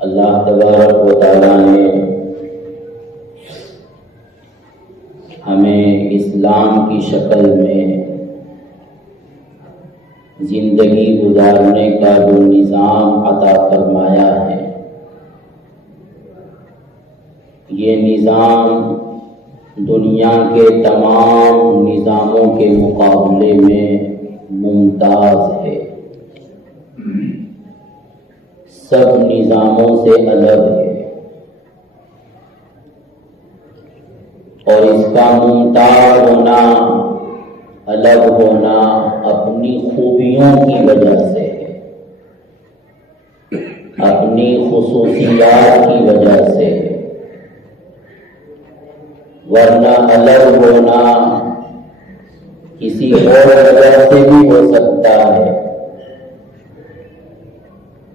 اللہ تبارک و تعالیٰ نے ہمیں اسلام کی شکل میں زندگی گزارنے کا جو نظام عطا فرمایا ہے، یہ نظام دنیا کے تمام نظاموں کے مقابلے میں ممتاز ہے، سب نظاموں سے الگ ہے، اور اس کا ممتاز ہونا، الگ ہونا اپنی خوبیوں کی وجہ سے ہے، اپنی خصوصیات کی وجہ سے ہے، ورنہ الگ ہونا کسی اور وجہ سے بھی ہو سکتا ہے۔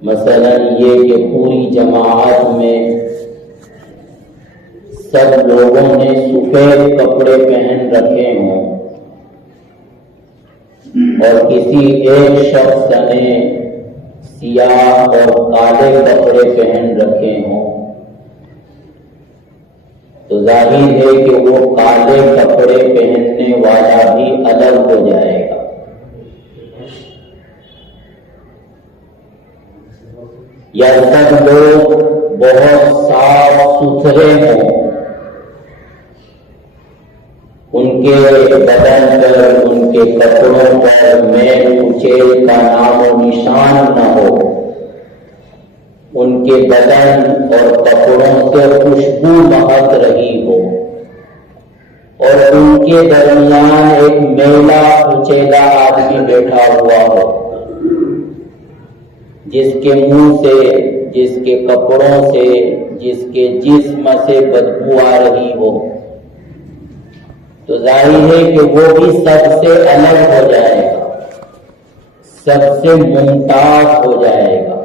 مثلا یہ کہ پوری جماعت میں سب لوگوں نے سفید کپڑے پہن رکھے ہوں اور کسی ایک شخص نے سیاہ اور کالے کپڑے پہن رکھے ہوں، تو ظاہر ہے کہ وہ کالے کپڑے پہننے والا بھی الگ ہو جائے گا۔ یا سب لوگ بہت صاف ستھرے ہوں، ان کے بدن پر، ان کے کپڑوں پر میل کچیل کا نام و نشان نہ ہو، ان کے بدن اور کپڑوں سے خوشبو مہک رہی ہو، اور ان کے درمیان ایک میلا کچیلا آدمی بیٹھا ہوا ہو، جس کے منہ سے، جس کے کپڑوں سے، جس کے جسم سے بدبو آ رہی ہو، تو ظاہر ہے کہ وہ بھی سب سے الگ ہو جائے گا، سب سے ممتاز ہو جائے گا۔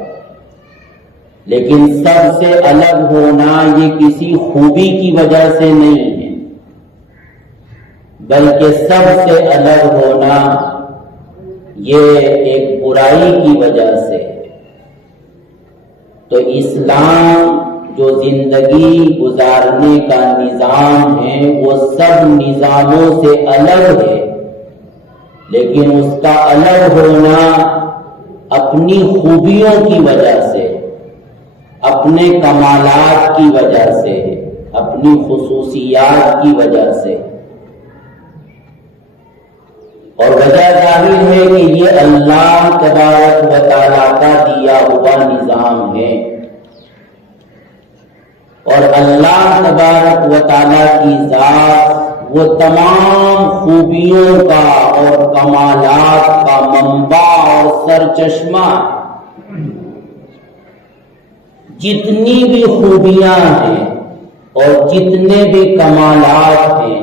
لیکن سب سے الگ ہونا یہ کسی خوبی کی وجہ سے نہیں ہے، بلکہ سب سے الگ ہونا یہ ایک برائی کی وجہ سے ہے۔ تو اسلام جو زندگی گزارنے کا نظام ہے وہ سب نظاموں سے الگ ہے، لیکن اس کا الگ ہونا اپنی خوبیوں کی وجہ سے، اپنے کمالات کی وجہ سے، اپنی خصوصیات کی وجہ سے، اور وجہ ظاہر ہے کہ یہ اللہ تبارک و تعالیٰ کا دیا ہوا نظام ہے، اور اللہ تبارک و تعالیٰ کی ذات وہ تمام خوبیوں کا اور کمالات کا منبع اور سرچشمہ، جتنی بھی خوبیاں ہیں اور جتنے بھی کمالات ہیں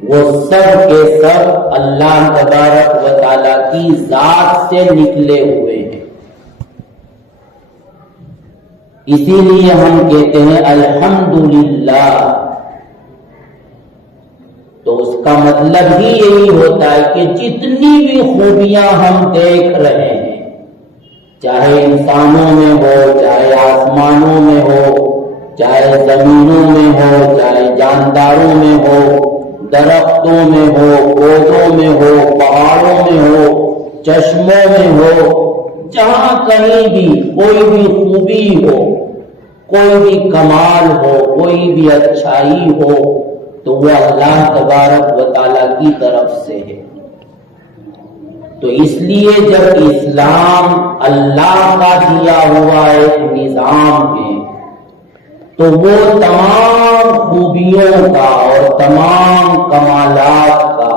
وہ سب کے سب اللہ تبارک و تعالیٰ کی ذات سے نکلے ہوئے ہیں۔ اسی لیے ہم کہتے ہیں الحمدللہ، تو اس کا مطلب ہی یہی ہوتا ہے کہ جتنی بھی خوبیاں ہم دیکھ رہے ہیں، چاہے انسانوں میں ہو، چاہے آسمانوں میں ہو، چاہے زمینوں میں ہو، چاہے جانداروں میں ہو، درختوں میں ہو، پودوں میں ہو، پہاڑوں میں ہو، چشموں میں ہو، جہاں کہیں بھی کوئی بھی خوبی ہو، کوئی بھی کمال ہو، کوئی بھی اچھائی ہو، تو وہ اللہ تبارک و تعالیٰ کی طرف سے ہے۔ تو اس لیے جب اسلام اللہ کا دیا ہوا ایک نظام ہے، تو وہ تمام خوبیوں کا اور تمام کمالات کا،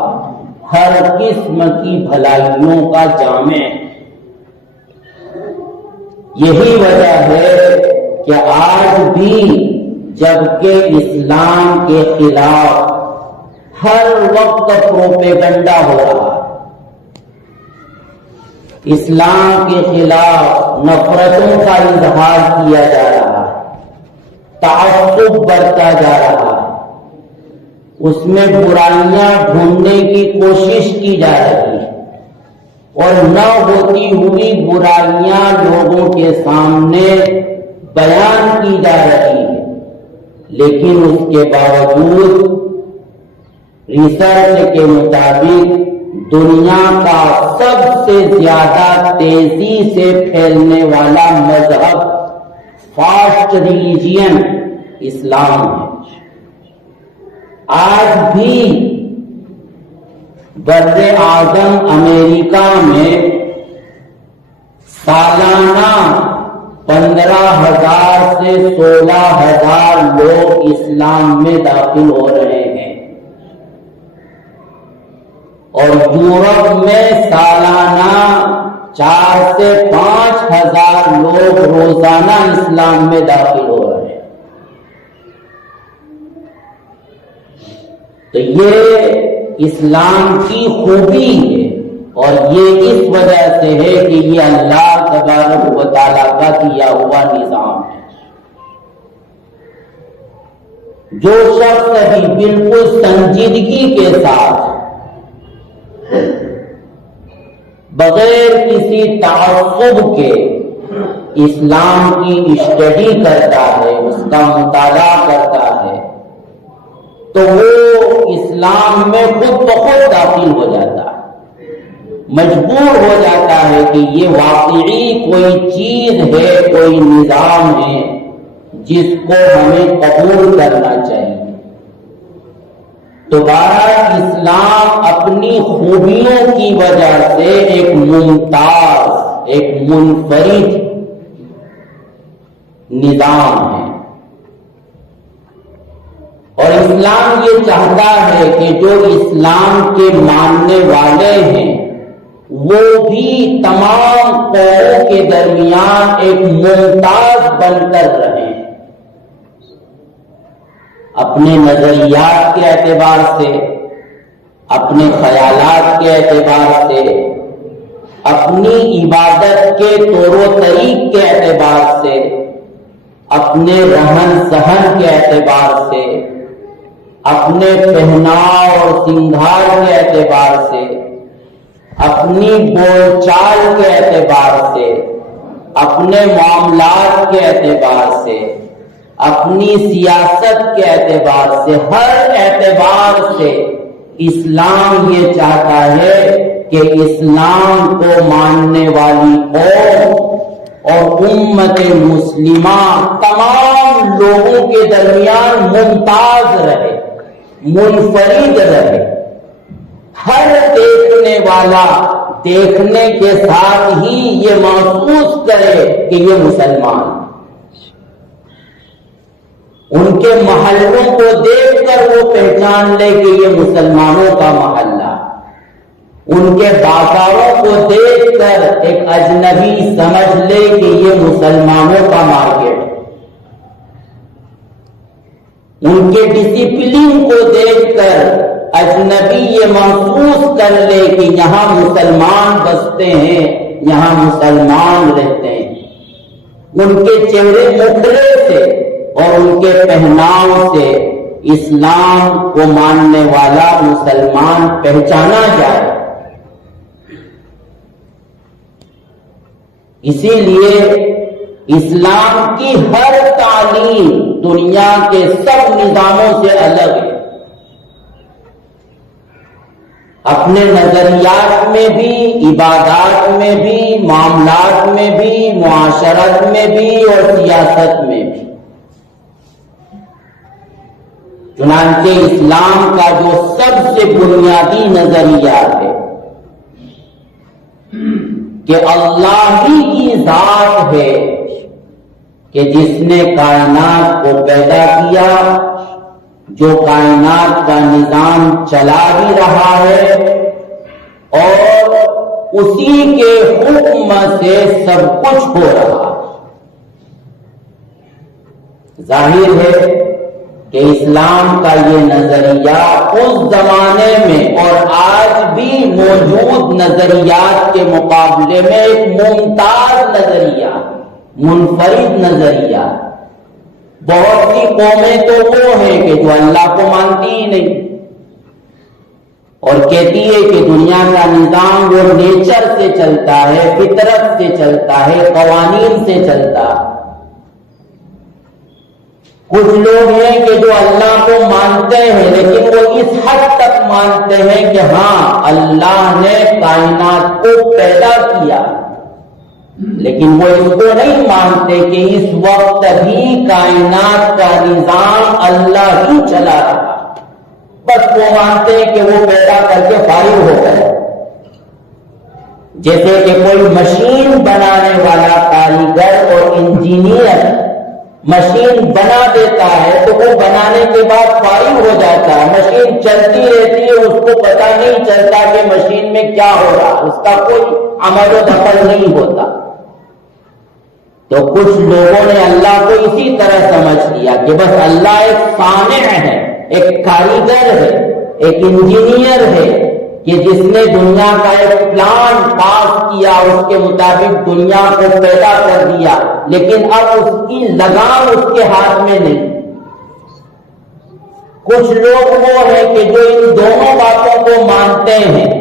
ہر قسم کی بھلائیوں کا جامع ہے۔ یہی وجہ ہے کہ آج بھی جبکہ اسلام کے خلاف ہر وقت پروپیگنڈا ہو رہا ہے، اسلام کے خلاف نفرتوں کا اظہار کیا جا رہا ہے، تعصب برتا جا رہا ہے، اس میں برائیاں ڈھونڈنے کی کوشش کی جا رہی ہے، اور نہ ہوتی ہوئی برائیاں لوگوں کے سامنے بیان کی جا رہی ہے، لیکن اس کے باوجود ریسرچ کے مطابق دنیا کا سب سے زیادہ تیزی سے پھیلنے والا مذہب، فاسٹ ریلیجین، اسلام ہے۔ آج بھی بر اعظم امریکہ میں سالانہ 15,000 سے 16,000 لوگ اسلام میں داخل ہو رہے ہیں، اور یورپ میں سالانہ 4 سے 5,000 لوگ روزانہ اسلام میں داخل ہو رہے ہیں۔ تو یہ اسلام کی خوبی ہے، اور یہ اس وجہ سے ہے کہ یہ اللہ تبارک و تعالیٰ کا کیا ہوا نظام ہے۔ جو شخص ابھی بالکل سنجیدگی کے ساتھ بغیر کسی تعصب کے اسلام کی اسٹڈی کرتا ہے، اس کا مطالعہ کرتا ہے، تو وہ اسلام میں خود بخود داخل ہو جاتا ہے، مجبور ہو جاتا ہے کہ یہ واقعی کوئی چیز ہے، کوئی نظام ہے جس کو ہمیں قبول کرنا چاہیے۔ دوبارہ اسلام اپنی خوبیوں کی وجہ سے ایک ممتاز، ایک منفرد نظام ہے، اور اسلام یہ چاہتا ہے کہ جو اسلام کے ماننے والے ہیں وہ بھی تمام قوموں کے درمیان ایک ممتاز بن کر رہیں، اپنے نظریات کے اعتبار سے، اپنے خیالات کے اعتبار سے، اپنی عبادت کے طور و طریق کے اعتبار سے، اپنے رہن سہن کے اعتبار سے، اپنے پہناؤ اور سنگھار کے اعتبار سے، اپنی بول چال کے اعتبار سے، اپنے معاملات کے اعتبار سے، اپنی سیاست کے اعتبار سے، ہر اعتبار سے اسلام یہ چاہتا ہے کہ اسلام کو ماننے والی قوم اور امت مسلمہ تمام لوگوں کے درمیان ممتاز رہے، منفرد رہے، ہر دیکھنے والا دیکھنے کے ساتھ ہی یہ محسوس کرے کہ یہ مسلمان، ان کے محلوں کو دیکھ کر وہ پہچان لے کہ یہ مسلمانوں کا محلہ، ان کے بازاروں کو دیکھ کر ایک اجنبی سمجھ لے کہ یہ مسلمانوں کا مارکیٹ، ان کے ڈسپلن کو دیکھ کر اجنبی یہ محسوس کر لے کہ یہاں مسلمان بستے ہیں، یہاں مسلمان رہتے ہیں، ان کے چہرے مکھرے سے اور ان کے پہناؤ سے اسلام کو ماننے والا مسلمان پہچانا جائے۔ اسی لیے اسلام کی ہر تعلیم دنیا کے سب نظاموں سے الگ ہے، اپنے نظریات میں بھی، عبادات میں بھی، معاملات میں بھی، معاشرت میں بھی اور سیاست میں بھی۔ چنانچہ اسلام کا جو سب سے بنیادی نظریہ ہے کہ اللہ ہی کی ذات ہے کہ جس نے کائنات کو پیدا کیا، جو کائنات کا نظام چلا بھی رہا ہے، اور اسی کے حکم سے سب کچھ ہو رہا ہے۔ ظاہر ہے کہ اسلام کا یہ نظریہ اس زمانے میں اور آج بھی موجود نظریات کے مقابلے میں ایک ممتاز نظریہ، منفرد نظریہ۔ بہت سی قومیں تو وہ ہیں کہ جو اللہ کو مانتی ہی نہیں اور کہتی ہے کہ دنیا کا نظام وہ نیچر سے چلتا ہے، فطرت سے چلتا ہے، قوانین سے چلتا ہے۔ کچھ لوگ ہیں کہ جو اللہ کو مانتے ہیں لیکن وہ اس حد تک مانتے ہیں کہ ہاں اللہ نے کائنات کو پیدا کیا، لیکن وہ اس کو نہیں مانتے کہ اس وقت بھی کائنات کا نظام اللہ ہی چلا رہا، بس وہ مانتے ہیں کہ وہ پیدا کر کے فارغ ہو گئے۔ جیسے کہ کوئی مشین بنانے والا کاریگر اور انجینئر مشین بنا دیتا ہے تو وہ بنانے کے بعد فارغ ہو جاتا ہے، مشین چلتی رہتی ہے، اس کو پتہ نہیں چلتا کہ مشین میں کیا ہو رہا، اس کا کوئی عمل و دخل نہیں ہوتا۔ تو کچھ لوگوں نے اللہ کو اسی طرح سمجھ لیا کہ بس اللہ ایک صانع ہے، ایک کاریگر ہے، ایک انجینئر ہے کہ جس نے دنیا کا ایک پلان پاس کیا، اس کے مطابق دنیا کو پیدا کر دیا، لیکن اب اس کی لگام اس کے ہاتھ میں نہیں۔ کچھ لوگ وہ ہیں کہ جو ان دونوں باتوں کو مانتے ہیں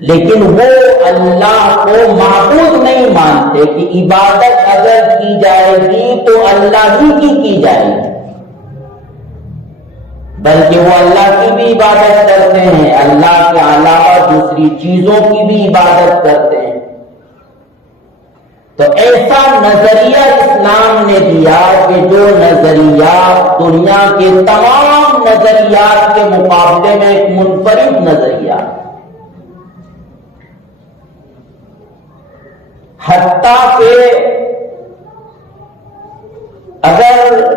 لیکن وہ اللہ کو معبود نہیں مانتے کہ عبادت اگر کی جائے گی تو اللہ ہی کی جائے گی، بلکہ وہ اللہ کی بھی عبادت کرتے ہیں، اللہ کے علاوہ دوسری چیزوں کی بھی عبادت کرتے ہیں۔ تو ایسا نظریہ اسلام نے دیا کہ جو نظریہ دنیا کے تمام نظریات کے مقابلے میں ایک منفرد نظریہ، حتیٰ کہ اگر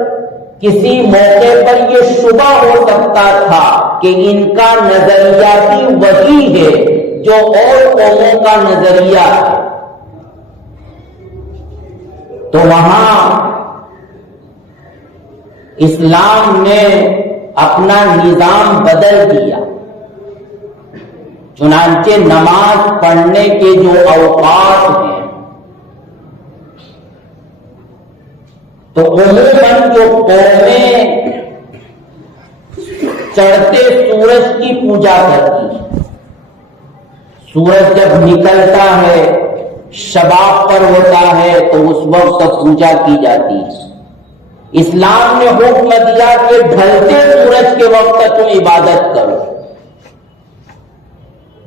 کسی موقع پر یہ شبہ ہو سکتا تھا کہ ان کا نظریہ بھی وہی ہے جو اور قوموں کا نظریہ ہے، تو وہاں اسلام نے اپنا نظام بدل دیا۔ چنانچہ نماز پڑھنے کے جو اوقات ہیں تو عموماً جو قومیں چڑھتے سورج کی پوجا کرتی ہیں، سورج جب نکلتا ہے شباب پر ہوتا ہے تو اس وقت پوجا کی جاتی ہے۔ اسلام نے حکم دیا کہ ڈھلتے سورج کے وقت تم عبادت کرو،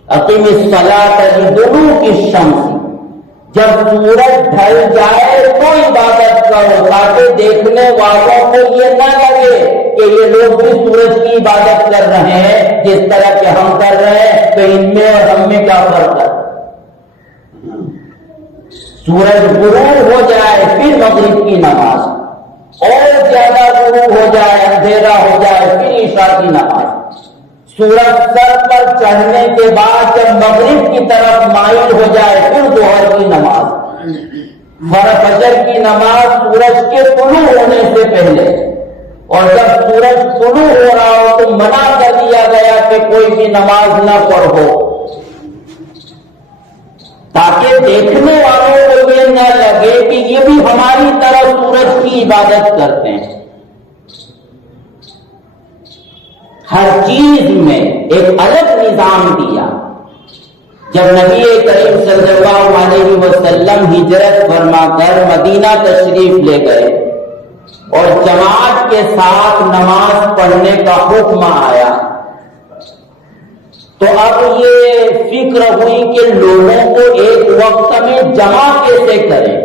اقیم الصلاۃ لدلوک الشمس، جب سورج ڈھل جائے تو عبادت کرو تاکہ دیکھنے والوں کو یہ نہ لگے کہ یہ لوگ بھی سورج کی عبادت کر رہے ہیں جس طرح کہ ہم کر رہے ہیں، تو ان میں اور ہم میں کیا فرق ہے۔ سورج غروب ہو جائے پھر مغرب کی نماز، اور زیادہ غروب ہو جائے اندھیرا ہو جائے پھر عشاء کی نماز، سورج سر پر چڑھنے کے بعد جب مغرب کی طرف مائل ہو جائے پھر ظہر کی نماز، فجر کی نماز سورج کے طلوع ہونے سے پہلے، اور جب سورج طلوع ہو رہا ہو تو منع کر دیا گیا کہ کوئی بھی نماز نہ پڑھو، تاکہ دیکھنے والوں کو یہ نہ لگے کہ یہ بھی ہماری طرح سورج کی عبادت کرتے ہیں۔ ہر چیز میں ایک الگ نظام دیا۔ جب نبی کریم صلی اللہ علیہ وسلم ہجرت فرما کر مدینہ تشریف لے گئے اور جماعت کے ساتھ نماز پڑھنے کا حکم آیا تو اب یہ فکر ہوئی کہ لوگوں کو ایک وقت میں جمع کیسے کریں۔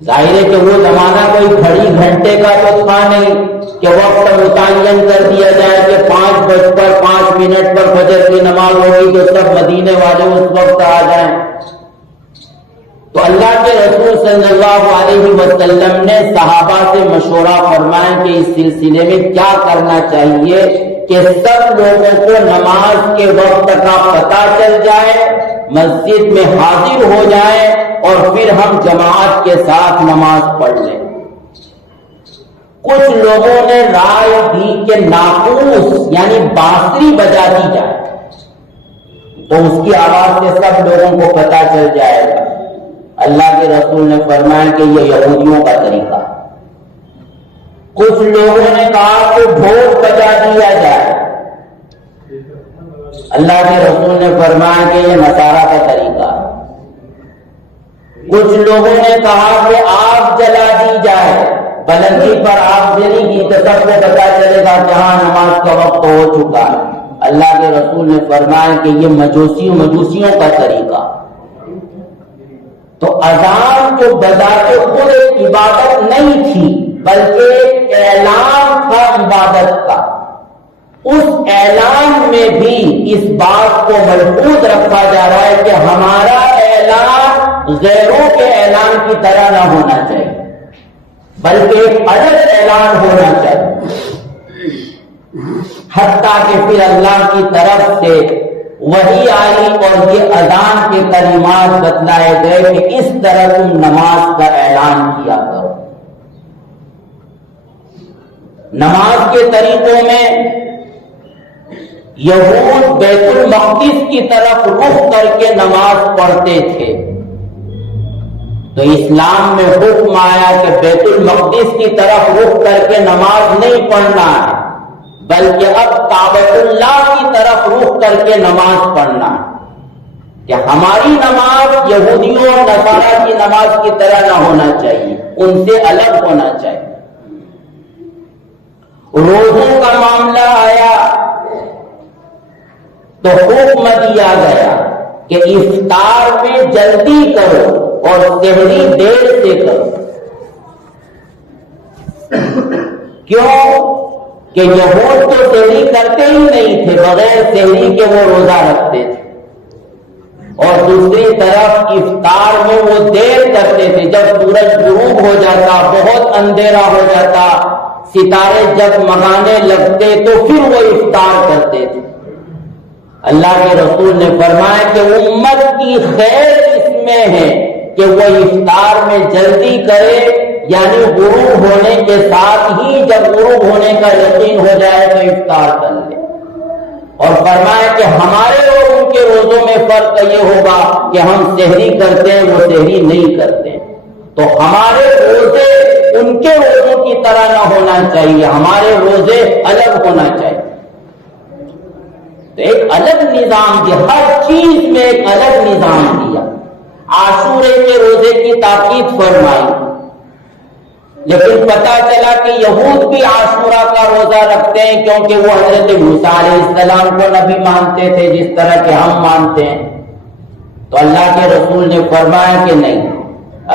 ظاہر ہے کہ وہ زمانہ کوئی گھڑی گھنٹے کا تو تھا نہیں کہ وقت متعین کر دیا جائے کہ 5:05 پر فجر کی نماز ہوگی تو سب مدینے والے اس وقت آ جائیں۔ تو اللہ کے رسول صلی اللہ علیہ وسلم نے صحابہ سے مشورہ فرمایا کہ اس سلسلے میں کیا کرنا چاہیے کہ سب لوگوں کو نماز کے وقت کا پتہ چل جائے، مسجد میں حاضر ہو جائے اور پھر ہم جماعت کے ساتھ نماز پڑھ لیں۔ کچھ لوگوں نے رائے دی کہ ناقوس یعنی بانسری بجا دی جائے تو اس کی آواز سے سب لوگوں کو پتہ چل جائے گا۔ اللہ کے رسول نے فرمایا کہ یہ یہودیوں کا طریقہ ہے۔ کچھ لوگوں نے کہا کہ ڈھول بجا دیا جائے، اللہ کے رسول نے فرمایا کہ یہ نصارہ کا طریقہ ہے۔ کچھ لوگوں نے کہا کہ آگ جلا دی جائے، بلندی پر آفزری کی تو سب کو پتا چلے گا کہ ہاں نماز کا وقت ہو چکا ہے۔ اللہ کے رسول نے فرمایا کہ یہ مجوسیوں کا طریقہ۔ تو اذان جو بذات خود ایک عبادت نہیں تھی بلکہ ایک اعلان تھا عبادت کا، اس اعلان میں بھی اس بات کو ملحوظ رکھا جا رہا ہے کہ ہمارا اعلان غیروں کے اعلان کی طرح نہ ہونا چاہیے بلکہ ایک الگ اعلان ہونا چاہیے۔ حتیٰ کہ پھر اللہ کی طرف سے وحی آئی اور یہ اذان کے کلمات بتلائے گئے کہ اس طرح تم نماز کا اعلان کیا کرو۔ نماز کے طریقوں میں یہود بیت المقدس کی طرف رخ کر کے نماز پڑھتے تھے، تو اسلام میں حکم آیا کہ بیت المقدس کی طرف رخ کر کے نماز نہیں پڑھنا ہے بلکہ اب کعبۃ اللہ کی طرف رخ کر کے نماز پڑھنا ہے، کہ ہماری نماز یہودیوں اور نصارہ کی نماز کی طرح نہ ہونا چاہیے، ان سے الگ ہونا چاہیے۔ روزوں کا معاملہ آیا تو حکم دیا گیا کہ افطار میں جلدی کرو اور سحری دیر سے کرو۔ کیوں کہ یہود تو سحری کرتے ہی نہیں تھے، بغیر سحری کے وہ روزہ رکھتے تھے، اور دوسری طرف افطار میں وہ دیر کرتے تھے، جب سورج غروب ہو جاتا، بہت اندھیرا ہو جاتا، ستارے جگمگانے لگتے تو پھر وہ افطار کرتے تھے۔ اللہ کے رسول نے فرمایا کہ امت کی خیر اس میں ہے کہ وہ افطار میں جلدی کرے، یعنی غروب ہونے کے ساتھ ہی جب غروب ہونے کا یقین ہو جائے تو افطار کر لے، اور فرمایا کہ ہمارے اور ان کے روزوں میں فرق یہ ہوگا کہ ہم سحری کرتے ہیں، وہ سحری نہیں کرتے، تو ہمارے روزے ان کے روزوں کی طرح نہ ہونا چاہیے، ہمارے روزے الگ ہونا چاہیے۔ تو ایک الگ نظام دیا، ہر چیز میں ایک الگ نظام دیا۔ عاشورے کے روزے کی تاکید فرمائی، لیکن پتا چلا کہ یہود بھی عاشورہ کا روزہ رکھتے ہیں، کیونکہ وہ حضرت موسیٰ علیہ السلام کو نبی مانتے تھے جس طرح کہ ہم مانتے ہیں۔ تو اللہ کے رسول نے فرمایا کہ نہیں،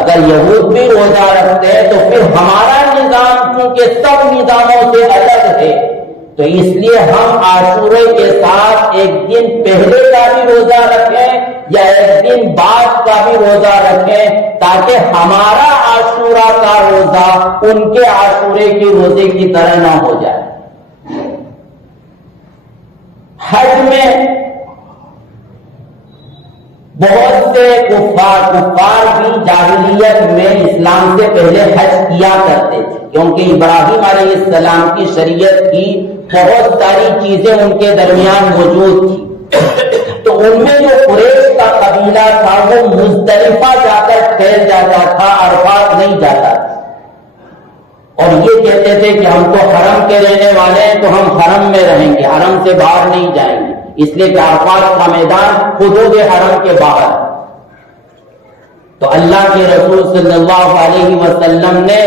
اگر یہود بھی روزہ رکھتے ہیں تو پھر ہمارا نظام چونکہ سب نظاموں سے الگ ہے، تو اس لیے ہم عاشورے کے ساتھ ایک دن پہلے کا بھی روزہ رکھیں یا ایک دن بعد کا بھی روزہ رکھیں، تاکہ ہمارا عاشورہ کا روزہ ان کے عاشورے کے روزے کی طرح نہ ہو جائے۔ حج میں بہت سے کفار بھی جاہلیت میں اسلام سے پہلے حج کیا کرتے تھے، کیونکہ ابراہیم علیہ السلام کی شریعت کی بہت ساری چیزیں ان کے درمیان موجود تھی، تو ان میں جو قریش کا قبیلہ تھا وہ مزدلفہ جا کر ٹھہر جاتا تھا، عرفات نہیں جاتا تھا، اور یہ کہتے تھے کہ ہم تو حرم کے رہنے والے ہیں تو ہم حرم میں رہیں گے، حرم سے باہر نہیں جائیں گے، اس لیے کہ عرفات کا میدان حدود حرم کے باہر۔ تو اللہ کے رسول صلی اللہ علیہ وسلم نے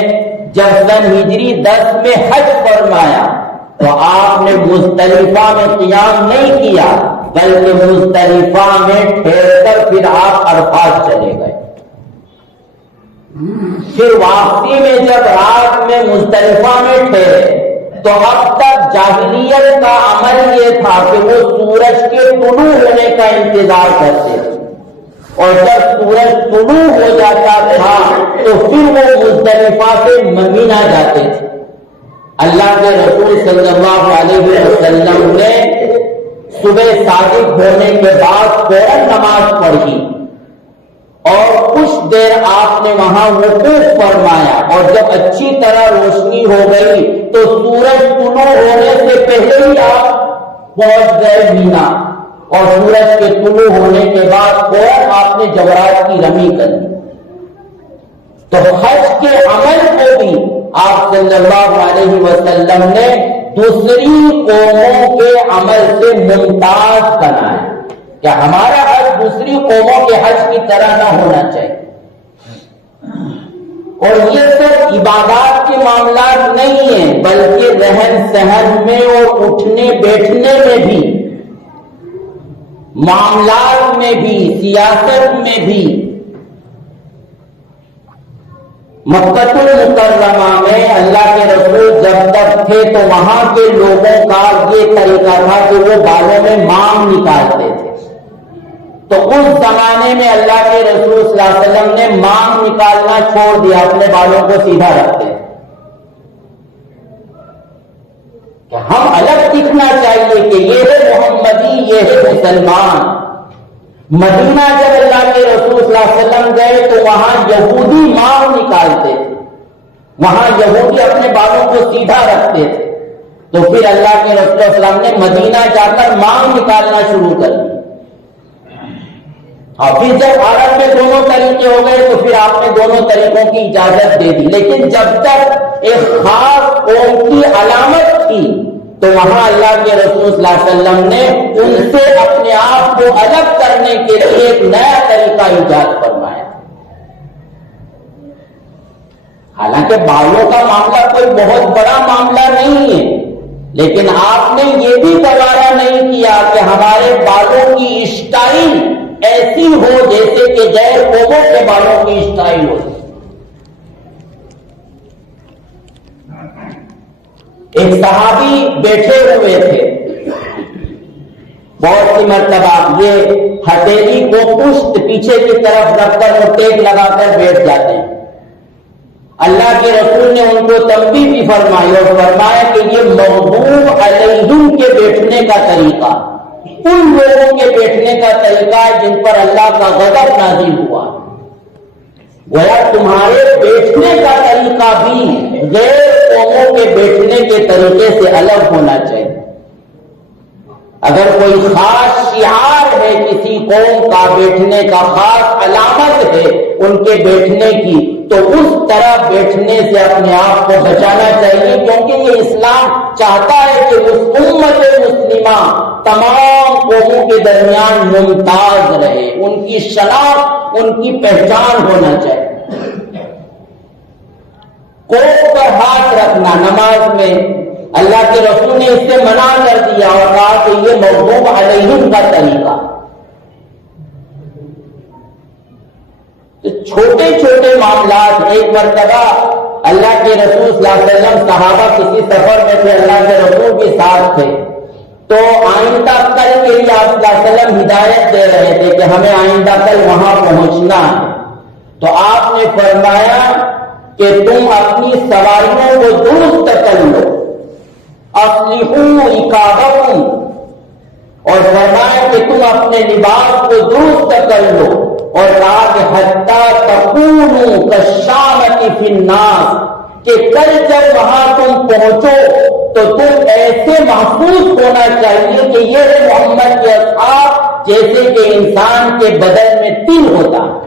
جب سن ہجری 10 میں حج فرمایا تو آپ نے مزدلفہ میں قیام نہیں کیا، بلکہ مزدلفہ میں ٹھہر کر پھر آپ عرفات چلے گئے۔ پھر واپسی میں جب رات میں مزدلفہ میں ٹھہرے تو اب تک جاہلیت کا عمل یہ تھا کہ وہ سورج کے طلوع ہونے کا انتظار کرتے تھے، اور جب سورج طلوع ہو جاتا تھا تو پھر وہ مزدلفہ سے مدینہ جاتے تھے۔ اللہ کے رسول صلی اللہ علیہ وسلم نے صبح صادق ہونے کے بعد فوراً نماز پڑھی اور کچھ دیر آپ نے وہاں وقوف فرمایا، اور جب اچھی طرح روشنی ہو گئی تو سورج طلوع ہونے سے پہلے ہی آپ پہنچ گئے مینا، اور سورج کے طلوع ہونے کے بعد فوراً آپ نے جمرات کی رمی کر دی۔ تو حج کے عمل کو بھی آپ صلی اللہ علیہ وسلم نے دوسری قوموں کے عمل سے ممتاز بنایا کہ ہمارا حج دوسری قوموں کے حج کی طرح نہ ہونا چاہیے، اور یہ سب عبادات کے معاملات نہیں ہیں، بلکہ رہن سہن میں اور اٹھنے بیٹھنے میں بھی، معاملات میں بھی، سیاست میں بھی۔ مکہ المکرمہ میں اللہ کے رسول جب تک تھے تو وہاں کے لوگوں کا یہ طریقہ تھا کہ وہ بالوں میں مانگ نکالتے تھے۔ تو اس زمانے میں اللہ کے رسول صلی اللہ علیہ وسلم نے مانگ نکالنا چھوڑ دیا، اپنے بالوں کو سیدھا رکھتے تھے کہ ہم الگ دکھنا چاہیے کہ یہ ہے محمدی، یہ ہے مسلمان۔ مدینہ جب اللہ کے رسول صلی اللہ علیہ وسلم گئے تو وہاں یہودی مانگ نکالتے تھے، وہاں یہودی اپنے بالوں کو سیدھا رکھتے تھے۔ تو پھر اللہ کے رسول صلی اللہ علیہ وسلم نے مدینہ جا کر مانگ نکالنا شروع کر دی، اور پھر جب عرب میں دونوں طریقے ہو گئے تو پھر آپ نے دونوں طریقوں کی اجازت دے دی۔ لیکن جب تک ایک خاص قوم کی علامت تھی تو وہاں اللہ کے رسول صلی اللہ علیہ وسلم نے ان سے اپنے آپ کو الگ کرنے کے لیے ایک نیا طریقہ ایجاد فرمایا۔ حالانکہ بالوں کا معاملہ کوئی بہت بڑا معاملہ نہیں ہے، لیکن آپ نے یہ بھی گوارا نہیں کیا کہ ہمارے بالوں کی اسٹائل ایسی ہو جیسے کہ غیر قوموں کے بالوں کی اسٹائل ہو۔ ایک صحابی بیٹھے ہوئے تھے، بہت سی مرتبہ یہ ہتھیلی کو پشت پیچھے کی طرف رکھ کر اور ٹیک لگا کر بیٹھ جاتے ہیں۔ اللہ کے رسول نے ان کو تنبیہ بھی فرمائی اور فرمایا کہ یہ مغضوب علیہم کے بیٹھنے کا طریقہ، ان لوگوں کے بیٹھنے کا طریقہ ہے جن پر اللہ کا غضب نازل ہوا۔ گویا تمہارے بیٹھنے کا طریقہ بھی غیر قوموں کے بیٹھنے کے طریقے سے الگ ہونا چاہیے۔ اگر کوئی خاص شعار ہے کسی قوم کا، بیٹھنے کا خاص علامت ہے ان کے بیٹھنے کی، تو اس طرح بیٹھنے سے اپنے آپ کو بچانا چاہیے، کیونکہ یہ اسلام چاہتا ہے کہ اس امت مسلمہ تمام قوموں کے درمیان ممتاز رہے، ان کی شناخت، ان کی پہچان ہونا چاہیے۔ کوپ پر ہاتھ رکھنا نماز میں اللہ کے رسول نے اس سے منع کر دیا اور کہا کہ یہ مغضوب علیہم کا طریقہ۔ تو چھوٹے چھوٹے معاملات، ایک مرتبہ اللہ کے رسول صلی اللہ علیہ وسلم صحابہ کسی سفر میں تھے، اللہ کے رسول بھی ساتھ تھے، تو آئندہ کل کے لیے آپ صلی اللہ علیہ وسلم ہدایت دے رہے تھے کہ ہمیں آئندہ کل وہاں پہنچنا ہے۔ تو آپ نے فرمایا کہ تم اپنی سواریوں کو درست کر لو، اصلحوا رکابکم، اور فرمایا کہ تم اپنے لباس کو درست کر لو، اور کہا کہ حتی تکونوا کالشامۃ فی الناس، کہ کل جب وہاں تم پہنچو تو تم ایسے محفوظ ہونا چاہیے کہ یہ ہے محمد کے اصحاب، جیسے کہ انسان کے بدن میں تل ہوتا ہے۔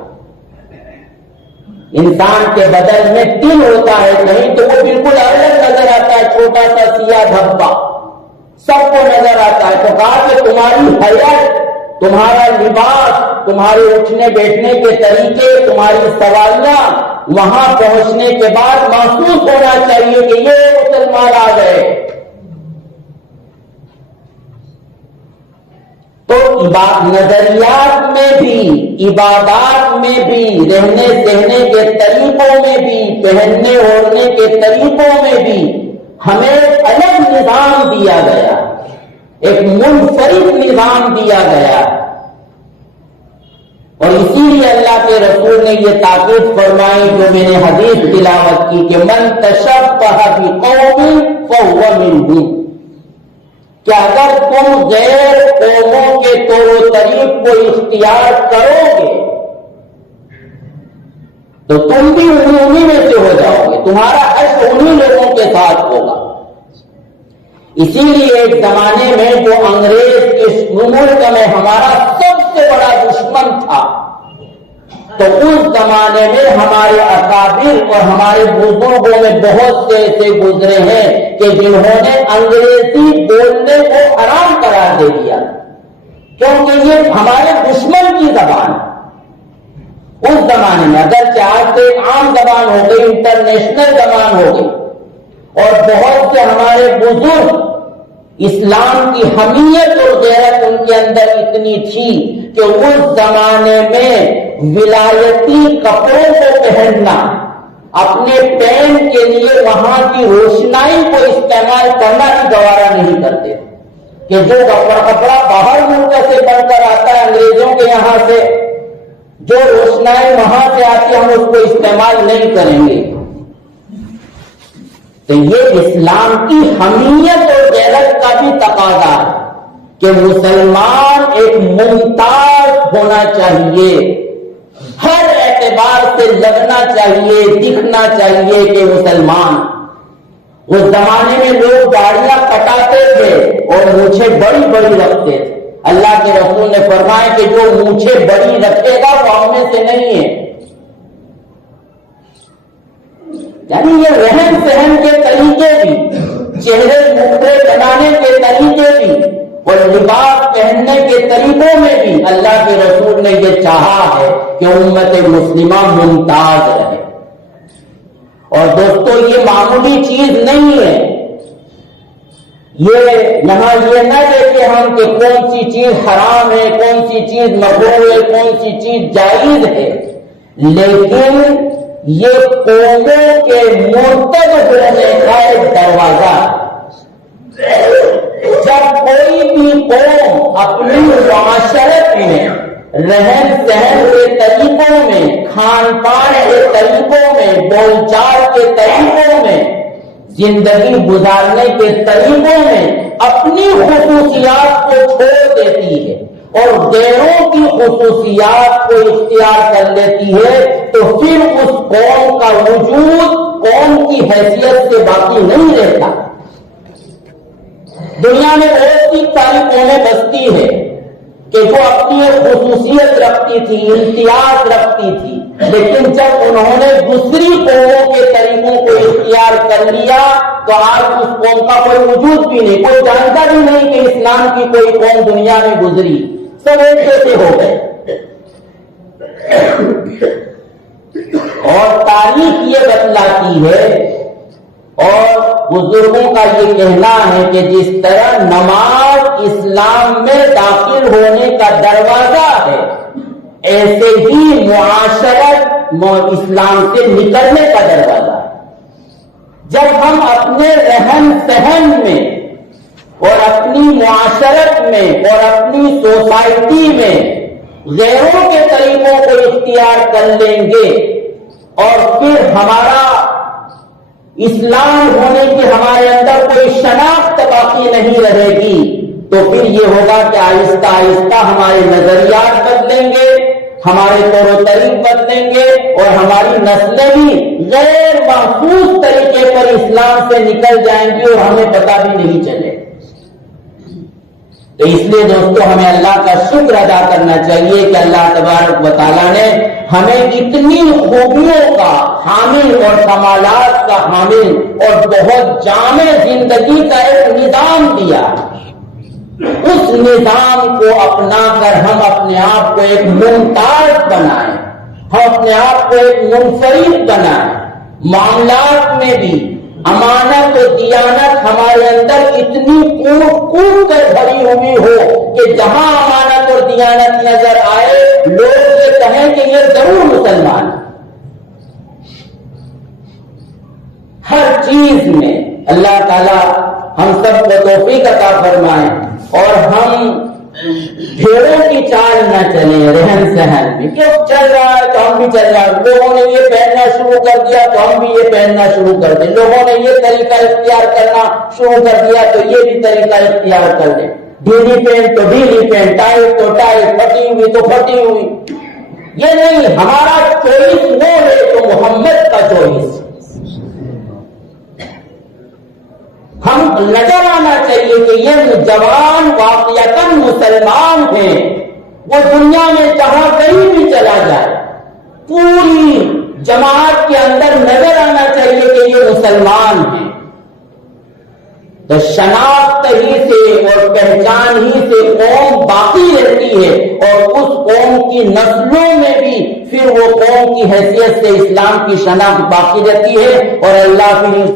انسان کے بدن میں تل ہوتا ہے کہیں تو وہ بالکل الگ نظر آتا ہے، چھوٹا سا سیاہ دھبا سب کو نظر آتا ہے۔ تو کہا کہ تمہاری حیات، تمہارا لباس، تمہارے اٹھنے بیٹھنے کے طریقے، تمہاری سواریاں وہاں پہنچنے کے بعد محسوس ہونا چاہیے کہ یہ مسلمان آ گئے۔ تو نظریات میں بھی، عبادات میں بھی، رہنے سہنے کے طریقوں میں بھی، پہننے اوڑھنے کے طریقوں میں بھی ہمیں الگ نظام دیا گیا، ایک منفرد نظام دیا گیا، اور اسی لیے اللہ کے رسول نے یہ تاکید فرمائی جو میں نے حدیث تلاوت کی کہ من تشبہ بقوم فہو منہم، کہ اگر تم غیر قوموں کے طور و طریق کو اختیار کرو گے تو تم بھی انہی میں سے ہو جاؤ گے، تمہارا حشر انہی لوگوں کے ساتھ ہوگا۔ اسی لیے ایک زمانے میں جو انگریز اس ملک میں ہمارا سب سے بڑا دشمن تھا، تو اس زمانے میں ہمارے اکابر اور ہمارے بزرگوں میں بہت سے ایسے گزرے ہیں کہ جنہوں نے انگریزی بولنے کو حرام قرار دے دیا، کیونکہ یہ ہمارے دشمن کی زبان اس زمانے میں، اگر آج سے عام زبان ہو گئی، انٹرنیشنل زبان ہو گئی، اور بہت سے ہمارے بزرگ اسلام کی حمیت اور غیرت ان کے اندر اتنی تھی کہ اس زمانے میں ولایتی کپڑوں کو پہننا، اپنے پین کے لیے وہاں کی روشنائی کو استعمال کرنا ہی گوارا نہیں کرتے کہ جو کپڑا باہر ملک سے بن کر آتا ہے انگریزوں کے یہاں سے، جو روشنائی وہاں سے آتی ہے ہم اس کو استعمال نہیں کریں گے۔ تو یہ اسلام کی حمیت اور غیرت کا بھی تقاضا ہے کہ مسلمان ایک ممتاز ہونا چاہیے، ہر اعتبار سے لگنا چاہیے، دکھنا چاہیے کہ مسلمان۔ اس زمانے میں لوگ داڑیاں کٹاتے تھے اور مونچھیں بڑی بڑی رکھتے تھے۔ اللہ کے رسول نے فرمایا کہ جو مونچھیں بڑی رکھے گا وہ ہم میں سے نہیں ہے۔ یعنی یہ رہن سہن کے طریقے بھی، چہرے مکھڑے بنانے کے طریقے بھی اور لباس پہننے کے طریقوں میں بھی اللہ کے رسول نے یہ چاہا ہے کہ امت مسلمہ ممتاز رہے۔ اور دوستو یہ معمولی چیز نہیں ہے، یہ یہاں یہ نہ دیکھیں ہم کہ کون سی چیز حرام ہے، کون سی چیز مکروہ ہے، کون سی چیز جائز ہے، لیکن یہ قوموں کے مرتد ہونے کا ایک دروازہ۔ جب کوئی بھی قوم اپنی معاشرت میں، رہن سہن کے طریقوں میں، کھان پان کے طریقوں میں، بول چال کے طریقوں میں، زندگی گزارنے کے طریقوں میں اپنی خصوصیات کو چھوڑ دیتی ہے اور غیروں کی خصوصیات کو اختیار کر لیتی ہے، تو پھر اس قوم کا وجود قوم کی حیثیت سے باقی نہیں رہتا۔ دنیا میں بہت سی ساری قومیں بستی ہے کہ جو اپنی خصوصیت رکھتی تھی، امتیاز رکھتی تھی، لیکن جب انہوں نے دوسری قوموں کے طریقوں کو اختیار کر لیا تو آج اس قوم کا کوئی وجود بھی نہیں، کوئی جانتا بھی نہیں کہ اسلام کی کوئی قوم دنیا میں گزری، سب ایک جیسے ہو گئے۔ اور تاریخ یہ بتلاتی ہے اور بزرگوں کا یہ کہنا ہے کہ جس طرح نماز اسلام میں داخل ہونے کا دروازہ ہے، ایسے ہی معاشرت اسلام سے نکلنے کا دروازہ ہے۔ جب ہم اپنے رہن سہن میں اور اپنی معاشرت میں اور اپنی سوسائٹی میں غیروں کے طریقوں کو اختیار کر لیں گے اور پھر ہمارا اسلام ہونے کی ہمارے اندر کوئی شناخت باقی نہیں رہے گی، تو پھر یہ ہوگا کہ آہستہ آہستہ ہمارے نظریات بدلیں گے، ہمارے طور و طریق بدلیں گے اور ہماری نسلیں بھی غیر محفوظ طریقے پر اسلام سے نکل جائیں گی اور ہمیں پتہ بھی نہیں چلے۔ تو اس لیے دوستو ہمیں اللہ کا شکر ادا کرنا چاہیے کہ اللہ تبارک و تعالیٰ نے ہمیں اتنی خوبیوں کا حامل اور کمالات کا حامل اور بہت جامع زندگی کا ایک نظام دیا۔ اس نظام کو اپنا کر ہم اپنے آپ کو ایک ممتاز بنائیں، ہم اپنے آپ کو ایک منفرد بنائیں، معاملات میں بھی امانت و دیانت ہمارے اندر اتنی کود کر بھری ہوئی ہو کہ جہاں امانت اور دیانت نظر آئے لوگ یہ کہیں کہ یہ ضرور مسلمان ہے۔ ہر چیز میں اللہ تعالیٰ ہم سب کو توفیق عطا فرمائے اور ہم بھیڑوں کی چال نہ چلیں رہن سہن میں، کیوں چل رہا ہے تو ہم بھی چل رہا ہے، لوگوں نے یہ پہننا شروع کر دیا تو ہم بھی یہ پہننا شروع کر دیں، لوگوں نے یہ طریقہ اختیار کرنا شروع کر دیا تو یہ بھی طریقہ اختیار کر دیں، ڈھیلی پینٹ تو ڈھیلی پینٹ، ٹائٹ تو ٹائٹ، پھٹی ہوئی تو پھٹی ہوئی۔ یہ نہیں، ہمارا چوائس وہ ہے تو محمد کا چوائس۔ ہم نظر آنا چاہیے کہ یہ جوان واقعتاً مسلمان ہیں، وہ دنیا میں جہاں کہیں بھی چلا جائے پوری جماعت کے اندر نظر آنا چاہیے کہ یہ مسلمان ہیں۔ تو شناخت ہی سے اور پہچان ہی سے قوم باقی رہتی ہے اور اس قوم کی نسلوں میں بھی پھر وہ قوم کی حیثیت سے اسلام کی شناخت باقی رہتی ہے اور اللہ کی